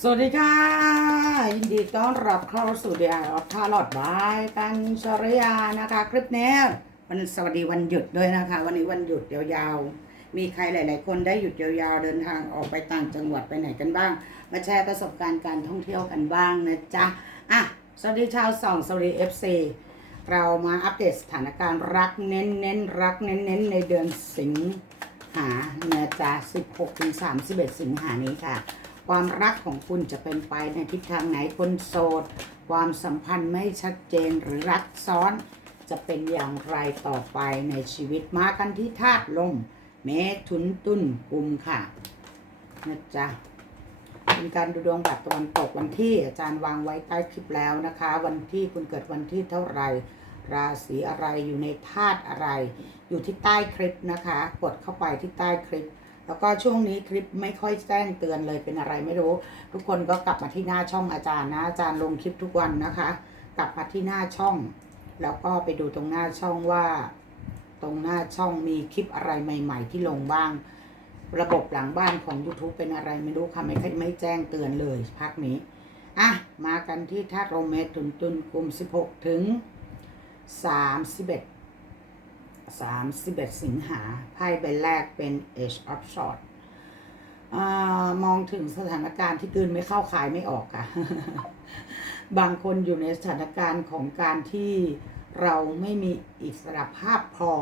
สวัสดีค่ะ ยินดีต้อนรับเข้าสู่เดียร์ออฟทาลอดบายกันชริยานะคะ คลิปนี้วันสวัสดีวันหยุดด้วยนะคะ วันนี้วันหยุดยาวๆ มีใครหลาย ๆ คนได้หยุดยาวๆ เดินทางออกไปต่างจังหวัดไปไหนกันบ้าง มาแชร์ประสบการณ์การท่องเที่ยวกันบ้างนะจ๊ะอะสวัสดีชาวสองสวัสดีเอฟซีเรามาอัปเดตสถานการณ์รักเน้นเน้นรักเน้นเน้นในเดือนสิงหานะจ๊ะ16ถึง31 สิงหานี้ค่ะ ความรักของคุณจะเป็นไปในทิศทางไหนคนโสด ความสัมพันธ์ไม่ชัดเจนหรือรักซ้อน จะเป็นอย่างไรต่อไปในชีวิตมากันที่ธาตุลม เมถุนตุนกุมค่ะนะจ๊ะเป็นการดูดวงแบบตะวันตกวันที่อาจารย์วางไว้ใต้คลิปแล้วนะคะ วันที่คุณเกิดวันที่เท่าไหร่ราศีอะไรอยู่ในธาตุอะไร อยู่ที่ใต้คลิปนะคะ กดเข้าไปที่ใต้คลิป แล้วก็ช่วงนี้คลิปไม่ค่อยแจ้งเตือนเลยเป็นอะไรไม่รู้ ทุกคนก็กลับมาที่หน้าช่องอาจารย์นะอาจารย์ลงคลิปทุกวันนะคะ กลับมาที่หน้าช่อง แล้วก็ไปดูตรงหน้าช่องว่า ตรงหน้าช่องมีคลิปอะไรใหม่ ๆ ที่ลงบ้าง ระบบหลังบ้านของ YouTube เป็นอะไรไม่รู้ค่ะไม่ค่อยไม่แจ้งเตือนเลยพักนี้อะมากันที่ธาตุลมเมถุนตุนกลุ่ม 16 ถึง 31 31 สิงหาไพ่ใบแรกเป็น Age of Swords อ่ามองถึงสถานการณ์ที่กืนไม่เข้าขายไม่ออกอะบางคนอยู่ในสถานการณ์ของการที่เราไม่มีอิสรภาพพอ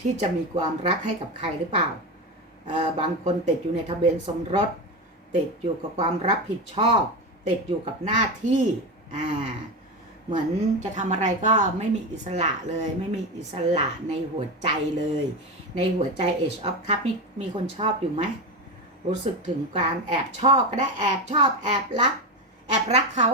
ที่จะมีความรักให้กับใครหรือเปล่าอ่อบางคนติดอยู่ในทะเบียนสมรส ติดอยู่กับความรับผิดชอบ ติดอยู่กับหน้าที่ อ่า เหมือนจะทำอะไรก็ไม่มีอิสระเลย ไม่มีอิสระในหัวใจเลย ในหัวใจ Age of Cup มีมีคนชอบอยู่ไหม รู้สึกถึงการแอบชอบก็ได้แอบชอบแอบรัก แอบรักเขา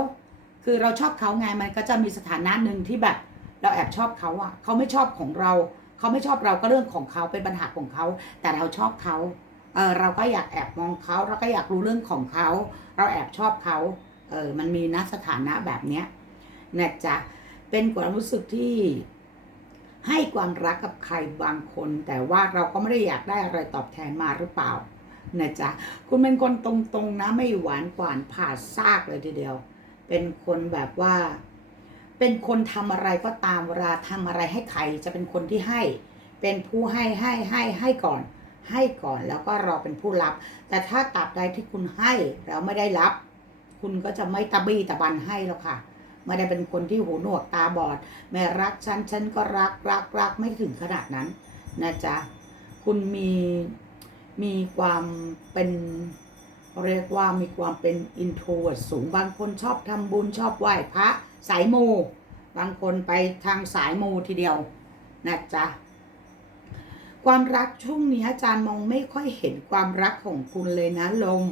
คือเราชอบเขาไงมันก็จะมีสถานะหนึ่งที่แบบ เราแอบชอบเขาอะ เขาไม่ชอบของเรา เขาไม่ชอบเราก็เรื่องของเขาเป็นปัญหาของเขา แต่เราชอบเขาเออเราก็อยากแอบมองเขาเราก็อยากรู้เรื่องของเขา เราแอบชอบเขาเออมันมีนะสถานะแบบเนี้ย นะจ๊ะเป็นความรู้สึกที่ให้ความรักกับใครบางคน แต่ว่าเราก็ไม่ได้อยากได้อะไรตอบแทนมาหรือเปล่านะจ๊ะคุณเป็นคนตรงๆนะไม่หวานกวานผ่าซากเลยทีเดียว เป็นคนแบบว่า เป็นคนทำอะไรก็ตามเวลาทำอะไรให้ใครจะเป็นคนที่ให้ เป็นผู้ให้ให้ให้ให้ก่อน ให้ก่อนแล้วก็รอเป็นผู้รับ แต่ถ้าตับใดที่คุณให้แล้วไม่ได้รับ คุณก็จะไม่ตะบี้ตะบันให้หรอกค่ะ ไม่ได้เป็นคนที่หูหนวกตาบอด แม่รักฉันฉันก็รักรักรักไม่ถึงขนาดนั้นนะจ๊ะคุณมีมีความเป็นเรียกว่ามีความเป็นอินโทรดสูงบางคนชอบทำบุญชอบไหว้พระสายมูบางคนไปทางสายมูทีเดียวนะจ๊ะความรักช่วงนี้อาจารย์มองไม่ค่อยเห็นความรักของคุณเลยนะลม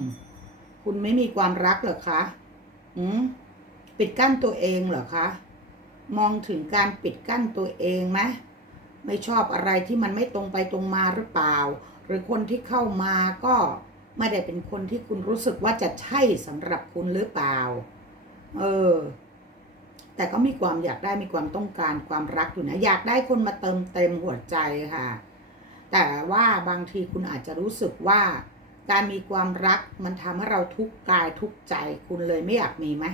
คุณไม่มีความรักเหรอคะ อืม ปิดกั้นตัวเองเหรอคะมองถึงการปิดกั้นตัวเองไหมไม่ชอบอะไรที่มันไม่ตรงไปตรงมาหรือเปล่า หรือคนที่เข้ามาก็ไม่ได้เป็นคนที่คุณรู้สึกว่าจะใช่สำหรับคุณหรือเปล่า เออ แต่ก็มีความอยากได้มีความต้องการความรักอยู่นะอยากได้คนมาเติมเต็มหัวใจค่ะ แต่ว่าบางทีคุณอาจจะรู้สึกว่าการมีความรักมันทำให้เราทุกข์กายทุกข์ใจคุณเลยไม่อยากมีไหม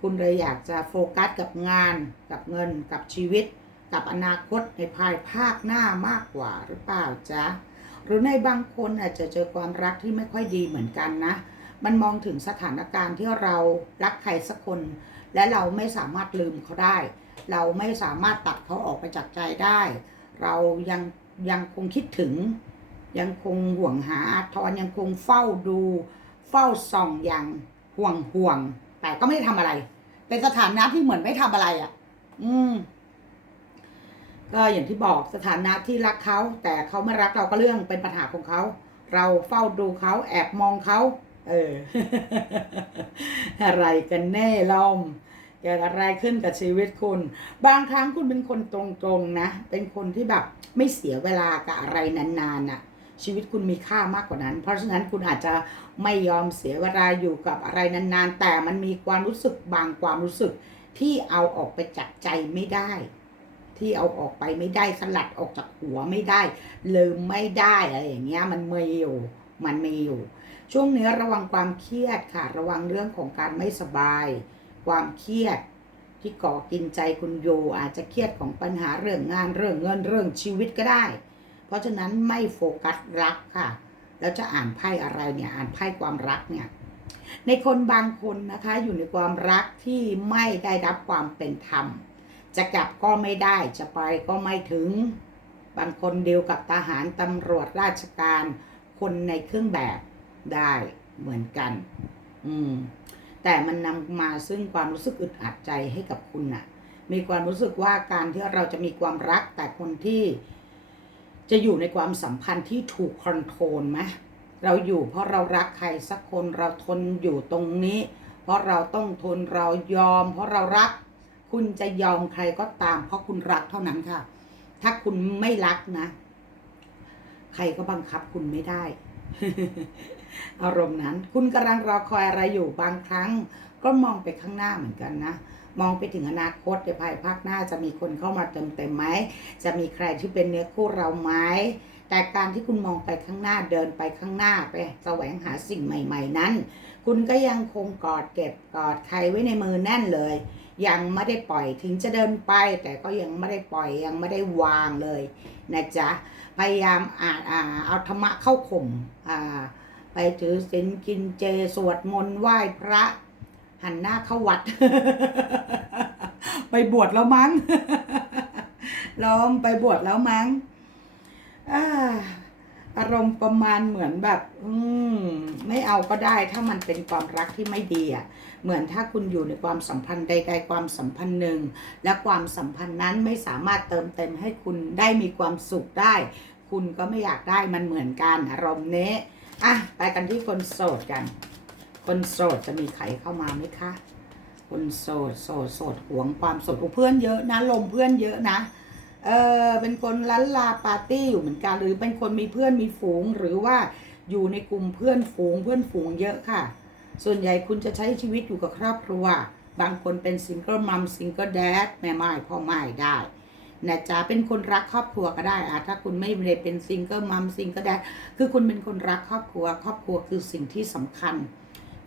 คุณเลยอยากจะโฟกัสกับงาน กับเงิน กับชีวิต กับอนาคตในภายภาคหน้ามากกว่าหรือเปล่าจ๊ะ หรือในบางคนอาจจะเจอความรักที่ไม่ค่อยดีเหมือนกันนะ มันมองถึงสถานการณ์ที่เรารักใครสักคน และเราไม่สามารถลืมเขาได้ เราไม่สามารถตัดเขาออกไปจากใจได้ เรายังยังคงคิดถึง ยังคงห่วงหาอาทรยังคงเฝ้าดู เฝ้าส่องอย่างห่วงห่วงแต่ก็ไม่ได้ทำอะไร เป็นสถานะที่เหมือนไม่ทำอะไรอะ่ะ อืม ก็อย่างที่บอกสถานะที่รักเขา แต่เขาไม่รักเราก็เรื่องเป็นปัญหาของเขา เราเฝ้าดูเขาแอบมองเขาเออ อะไรกันแน่ลอมเกิดอะไรขึ้นกับชีวิตคุณ บางครั้งคุณเป็นคนตรงๆนะ เป็นคนที่แบบไม่เสียเวลากับอะไรนานๆน่ะ ชีวิตคุณมีค่ามากกว่านั้น เพราะฉะนั้นคุณอาจจะไม่ยอมเสียเวลาอยู่กับอะไรนานๆ แต่มันมีความรู้สึกบางความรู้สึกที่เอาออกไปจากใจไม่ได้ ที่เอาออกไปไม่ได้สลัดออกจากหัวไม่ได้ลืมไม่ได้อะไรอย่างเงี้ยมันมีอยู่มันมีอยู่ ช่วงนี้ระวังความเครียดค่ะ ระวังเรื่องของการไม่สบาย ความเครียดที่ก่อกินใจคุณอยู่อาจจะเครียดของปัญหาเรื่องงานเรื่องเงินเรื่องชีวิตก็ได้ เพราะฉะนั้นไม่โฟกัสรักค่ะ แล้วจะอ่านไพ่อะไรเนี่ยอ่านไพ่ความรักเนี่ยในคนบางคนนะคะอยู่ในความรักที่ไม่ได้รับความเป็นธรรม จะกลับก็ไม่ได้จะไปก็ไม่ถึง บางคนเดียวกับทหารตำรวจราชการ คนในเครื่องแบบได้เหมือนกัน อืม แต่มันนำมาซึ่งความรู้สึกอึดอัดใจให้กับคุณน่ะ มีความรู้สึกว่าการที่เราจะมีความรักแต่คนที่ จะอยู่ในความสัมพันธ์ที่ถูกคอนโทรลไหมเราอยู่เพราะเรารักใครสักคนเราทนอยู่ตรงนี้ เพราะเราต้องทนเรายอม เพราะเรารัก คุณจะยอมใครก็ตาม เพราะคุณรักเท่านั้นค่ะ ถ้าคุณไม่รักนะ ใครก็บังคับคุณไม่ได้ อารมณ์นั้น คุณกำลังรอคอยอะไรอยู่บางครั้ง ก็มองไปข้างหน้าเหมือนกันนะ มองไปถึงอนาคตในภายภาคหน้าจะมีคนเข้ามาเติมเต็มไหม จะมีใครที่เป็นเนื้อคู่เราไหมแต่การที่คุณมองไปข้างหน้าเดินไปข้างหน้าไปแสวงหาสิ่งใหม่ ๆ นั้น คุณก็ยังคงกอดเก็บกอดใครไว้ในมือแน่นเลย ยังไม่ได้ปล่อยถึงจะเดินไป แต่ก็ยังไม่ได้ปล่อยยังไม่ได้วางเลยนะจ๊ะพยายามอ่านอ่าเอาธรรมะเข้าข่มอ่าไปถือศีลกินเจสวดมนต์ไหว้พระ หันหน้าเข้าวัด ไปบวชแล้วมั้งลองไปบวชแล้วมั้งอารมณ์ประมาณเหมือนแบบ อืม ไม่เอาก็ได้ถ้ามันเป็นความรักที่ไม่ดีอะ เหมือนถ้าคุณอยู่ในความสัมพันธ์ใด ๆ ความสัมพันธ์หนึ่ง และความสัมพันธ์นั้นไม่สามารถเติมเต็มให้คุณได้มีความสุขได้ คุณก็ไม่อยากได้มันเหมือนกันอารมณ์เนี้อะไปกันที่คนโสดกัน คนโสดจะมีใครเข้ามาไหมคะ คนโสดโสดโสดหวงความโสดเพื่อนเยอะนะลมเพื่อนเยอะนะ เออเป็นคนลันลาปาร์ตี้อยู่เหมือนกัน หรือเป็นคนมีเพื่อนมีฝูงหรือว่าอยู่ในกลุ่มเพื่อนฝูงเพื่อนฝูงเยอะค่ะ ส่วนใหญ่คุณจะใช้ชีวิตอยู่กับครอบครัว บางคนเป็นซิงเกิลมัมซิงเกิลแดดแม่ไม้พ่อไม้ได้นะจ๊ะเป็นคนรักครอบครัวก็ได้อะถ้าคุณไม่ได้เป็นซิงเกิลมัมซิงเกิลแดดคือคุณเป็นคนรักครอบครัว ครอบครัวคือสิ่งที่สำคัญ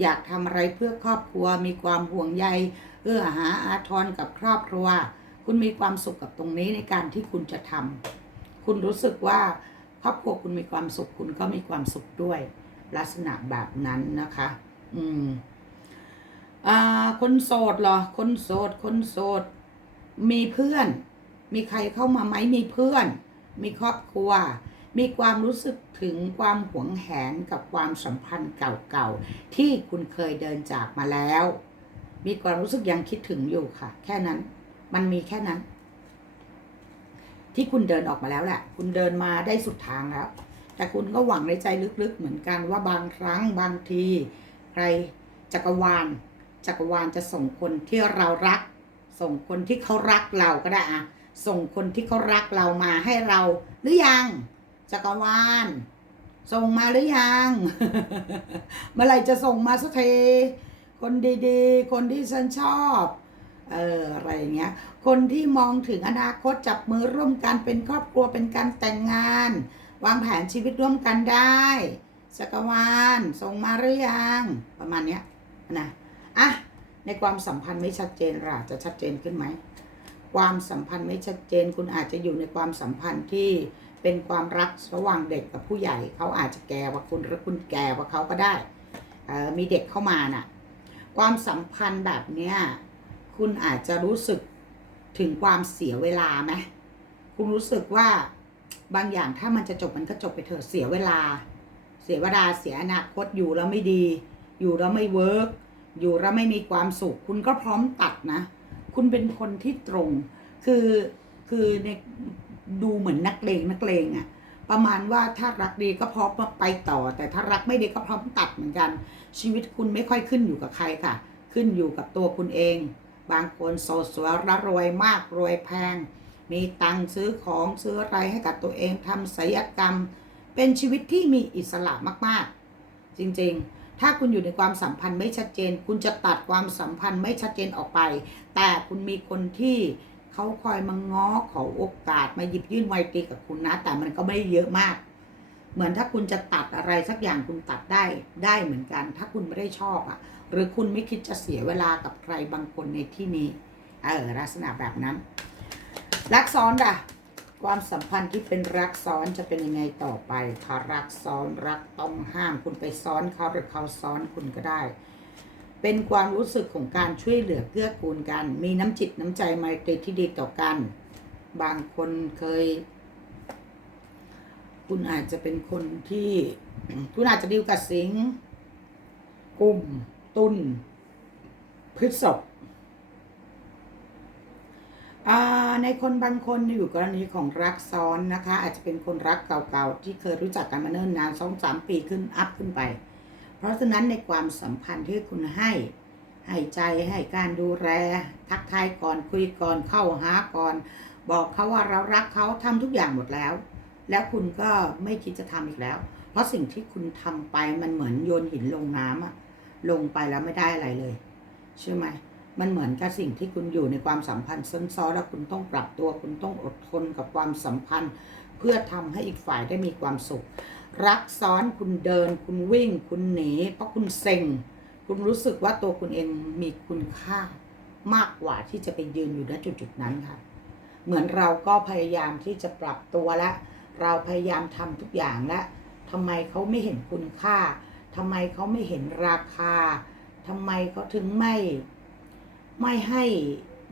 อยากทำอะไรเพื่อครอบครัว มีความห่วงใยเอื้อหาอาทรกับครอบครัว คุณมีความสุขกับตรงนี้ในการที่คุณจะทำคุณรู้สึกว่าครอบครัวคุณมีความสุขคุณก็มีความสุขด้วย ลักษณะแบบนั้นนะคะ อืมอ่าคนโสดเหรอ คนโสด คนโสด มีเพื่อน มีใครเข้ามาไหมมีเพื่อน มีครอบครัว มีความรู้สึกถึงความหวงแหนกับความสัมพันธ์เก่าๆ ที่คุณเคยเดินจากมาแล้ว มีความรู้สึกยังคิดถึงอยู่ค่ะ แค่นั้น มันมีแค่นั้น ที่คุณเดินออกมาแล้วแหละ คุณเดินมาได้สุดทางแล้ว แต่คุณก็หวังในใจลึกๆ เหมือนกันว่าบางครั้งบางที ใครจักรวาล จักรวาลจะส่งคนที่เรารัก ส่งคนที่เขารักเราก็ได้อะส่งคนที่เขารักเรามาให้เราหรือยัง จักรวาลส่งมาหรือยัง เมื่อไหร่จะส่งมาสักทีคนดีๆ คนที่ฉันชอบเอออะไรเงี้ย คนที่มองถึงอนาคตจับมือร่วมกันเป็นครอบครัวเป็นการแต่งงาน วางแผนชีวิตร่วมกันได้จักรวาลส่งมาหรือยังประมาณเนี้ยนะอะในความสัมพันธ์ไม่ชัดเจนล่ะจะชัดเจนขึ้นไหมความสัมพันธ์ไม่ชัดเจนคุณอาจจะอยู่ในความสัมพันธ์ที่ เป็นความรักระหว่างเด็กกับผู้ใหญ่เขาอาจจะแก่กว่าคุณหรือคุณแก่กว่าเขาก็ได้มีเด็กเข้ามาน่ะ ความสัมพันธ์แบบเนี้ยคุณอาจจะรู้สึกถึงความเสียเวลาไหมคุณรู้สึกว่าบางอย่างถ้ามันจะจบมันก็จบไปเถอะเสียเวลา เสียเวลาเสียอนาคตอยู่แล้วไม่ดี อยู่แล้วไม่เวิร์กอยู่แล้วไม่มีความสุข คุณก็พร้อมตัดนะ คุณเป็นคนที่ตรง คือคือใน ดูเหมือนนักเลงนักเลงอะประมาณว่าถ้ารักดีก็พร้อมไปต่อ แต่ถ้ารักไม่ดีก็พร้อมตัดเหมือนกัน ชีวิตคุณไม่ค่อยขึ้นอยู่กับใครค่ะ ขึ้นอยู่กับตัวคุณเอง บางคนโสดสวยร่ำรวยมากรวยแพง มีตังค์ซื้อของซื้ออะไรให้กับตัวเองทำศิลปกรรม เป็นชีวิตที่มีอิสระมากๆ จริงๆ ถ้าคุณอยู่ในความสัมพันธ์ไม่ชัดเจน คุณจะตัดความสัมพันธ์ไม่ชัดเจนออกไป แต่คุณมีคนที่ เขาคอยมาง้อขอโอกาสมาหยิบยื่นไวตีกับคุณนะ แต่มันก็ไม่ได้เยอะมาก เหมือนถ้าคุณจะตัดอะไรสักอย่างคุณตัดได้ได้เหมือนกัน ถ้าคุณไม่ได้ชอบอะ หรือคุณไม่คิดจะเสียเวลากับใครบางคนในที่นี้เออลักษณะแบบนั้น รักซ้อนด่ะความสัมพันธ์ที่เป็นรักซ้อนจะเป็นยังไงต่อไปถ้ารักซ้อนรักต้องห้ามคุณไปซ้อนเขาหรือเขาซ้อนคุณก็ได้ เป็นความรู้สึกของการช่วยเหลือเกื้อกูลกัน มีน้ำจิตน้ำใจไมตรีที่ดีต่อกัน บางคนเคย คุณอาจจะเป็นคนที่ คุณอาจจะดีลกับสิงห์กลุ่ม ตุนพฤษภในคนบางคนอยู่กรณีของรักซ้อนนะคะ อาจจะเป็นคนรักเก่าๆ ที่เคยรู้จักกันมาเนิ่นนานสองสามปีขึ้นอัพขึ้นไป ราะฉะนั้นในความสัมพันธ์ที่คุณให้ ให้ใจให้การดูแลทักทายก่อนคุยก่อนเข้าหาก่อน บอกเขาว่าเรารักเขาทำทุกอย่างหมดแล้ว แล้วคุณก็ไม่คิดจะทำอีกแล้ว เพราะสิ่งที่คุณทำไปมันเหมือนโยนหินลงน้ำอะลงไปแล้วไม่ได้อะไรเลยใช่ไหมมันเหมือนกับสิ่งที่คุณอยู่ในความสัมพันธ์ซ้อนซ้อนแล้วคุณต้องปรับตัว คุณต้องอดทนกับความสัมพันธ์ เพื่อทำให้อีกฝ่ายได้มีความสุข รักซ้อนคุณเดิน คุณวิ่ง คุณหนีเพราะคุณเซ็ง คุณรู้สึกว่าตัวคุณเองมีคุณค่ามากกว่าที่จะไปยืนอยู่ณจุดๆนั้นค่ะ เหมือนเราก็พยายามที่จะปรับตัวและ เราพยายามทำทุกอย่างและทำไมเขาไม่เห็นคุณค่าทำไมเขาไม่เห็นราคาทำไมเขาถึงไม่ ไม่ให้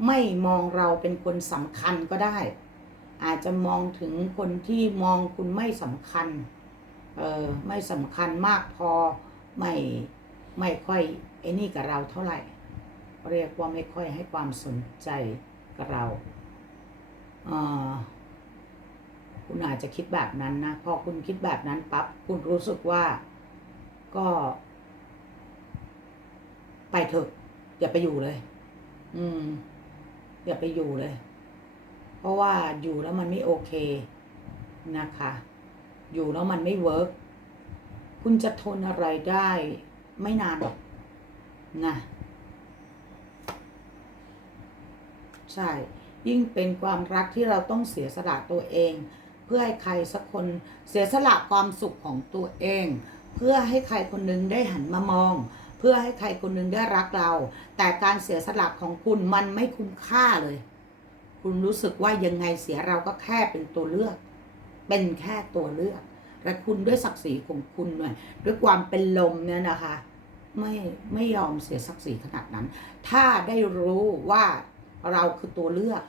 ไม่มองเราเป็นคนสำคัญก็ได้ อาจจะมองถึงคนที่มองคุณไม่สำคัญ เออไม่สำคัญมากพอไม่ไม่ค่อยไอ้นี่กับเราเท่าไหร่ เรียกว่าไม่ค่อยให้ความสนใจกับเราเออคุณอาจจะคิดแบบนั้นนะ พอคุณคิดแบบนั้นปั๊บคุณรู้สึกว่าก็ ไปเถอะอย่าไปอยู่เลย อืม อย่าไปอยู่เลย เพราะว่าอยู่แล้วมันไม่โอเคนะคะ อยู่แล้วมันไม่เวิร์กคุณจะทนอะไรได้ไม่นานหรอกนะใช่ ยิ่งเป็นความรักที่เราต้องเสียสละตัวเอง เพื่อให้ใครสักคนเสียสละความสุขของตัวเอง เพื่อให้ใครคนหนึงได้หันมามอง เพื่อให้ใครคนหนึงได้รักเรา แต่การเสียสละของคุณมันไม่คุ้มค่าเลย คุณรู้สึกว่ายังไงเสียเราก็แค่เป็นตัวเลือก เป็นแค่ตัวเลือกและคุณด้วยศักดิ์ศรีของคุณเนี่ยด้วยความเป็นลมเนี่ยนะคะ ไม่ไม่ยอมเสียศักดิ์ศรีขนาดนั้น ถ้าได้รู้ว่าเราคือตัวเลือก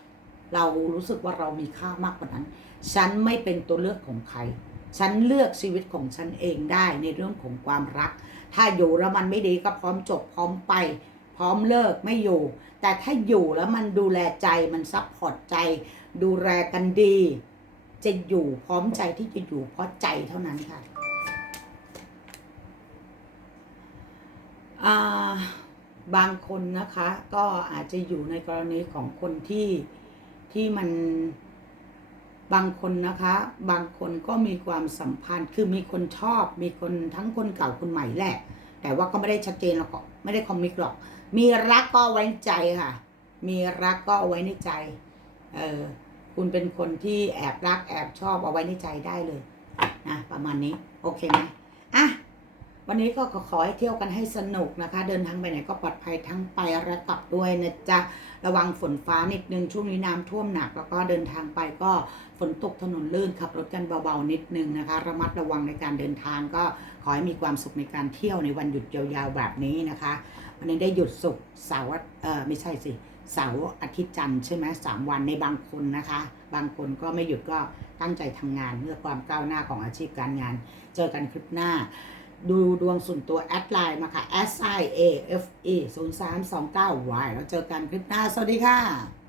เรารู้สึกว่าเรามีค่ามากกว่านั้น ฉันไม่เป็นตัวเลือกของใคร ฉันเลือกชีวิตของฉันเองได้ในเรื่องของความรัก ถ้าอยู่แล้วมันไม่ดีก็พร้อมจบพร้อมไป พร้อมเลิกไม่อยู่ แต่ถ้าอยู่แล้วมันดูแลใจมันซัพพอร์ตใจ ดูแลกันดี จะอยู่พร้อมใจที่จะอยู่เพราะใจเท่านั้นค่ะาบางคนนะคะก็อาจจะอยู่ในกรณีของคนที่ที่มันบางคนนะคะ บางคนก็มีความสัมพันธ์คือมีคนชอบ มีคนทั้งคนเก่าคนใหม่แหละ แต่ว่าก็ไม่ได้ชัดเจนหรอกไม่ได้คอมมิกหรอก มีรักก็ไว้ใจค่ะ มีรักก็ไว้ในใจ เออ คุณเป็นคนที่แอบรักแอบชอบเอาไว้ในใจได้เลยนะประมาณนี้โอเคไหมอะวันนี้ก็ขอให้เที่ยวกันให้สนุกนะคะ เดินทางไปไหนก็ปลอดภัยทั้งไปและกลับด้วยนะจ๊ะระวังฝนฟ้านิดนึงช่วงนี้น้ำท่วมหนัก แล้วก็เดินทางไปก็ฝนตกถนนลื่นขับรถกันเบาๆนิดนึงนะคะ ระมัดระวังในการเดินทางก็ขอให้มีความสุขในการเที่ยวในวันหยุดยาวๆแบบนี้นะคะ วันนี้ได้หยุดศุกเสาร์เออไม่ใช่สิ เสาร์อาทิตย์จันทร์ใช่ไหมสามวันในบางคนนะคะ บางคนก็ไม่หยุดก็ตั้งใจทำงานเพื่อความก้าวหน้าของอาชีพการงาน เจอกันคลิปหน้า ดูดวงส่วนตัวแอดไลน์มาค่ะ s i a f e 0 3 2 9 y แล้วเจอกันคลิปหน้า สวัสดีค่ะ